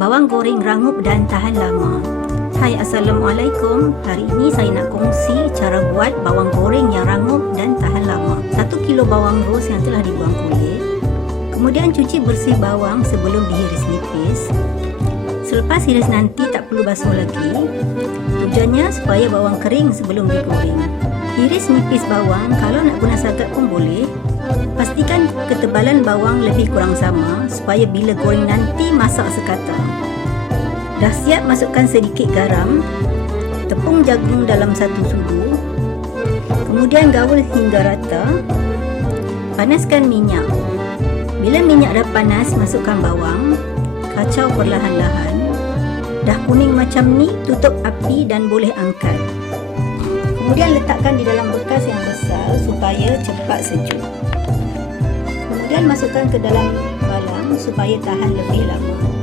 bawang goreng rangup dan tahan lama. Hai Assalamualaikum. Hari ini saya nak kongsi cara buat bawang goreng yang rangup dan tahan lama. 1 kilo bawang ros yang telah dibuang kulit. Kemudian cuci bersih bawang sebelum dihiris nipis. Selepas hiris nanti tak perlu basuh lagi. Tujuannya supaya bawang kering sebelum digoreng. Iris nipis bawang kalau nak guna sagat pun boleh Pastikan ketebalan bawang lebih kurang sama supaya bila goreng nanti masak sekata. Dah siap masukkan sedikit garam, tepung jagung dalam satu sudu, kemudian gaul hingga rata, panaskan minyak. Bila minyak dah panas, masukkan bawang, kacau perlahan-lahan. Dah kuning macam ni, tutup api dan boleh angkat. Kemudian letakkan di dalam bekas yang besar supaya cepat sejuk. Kemudian masukkan ke dalam balang supaya tahan lebih lama.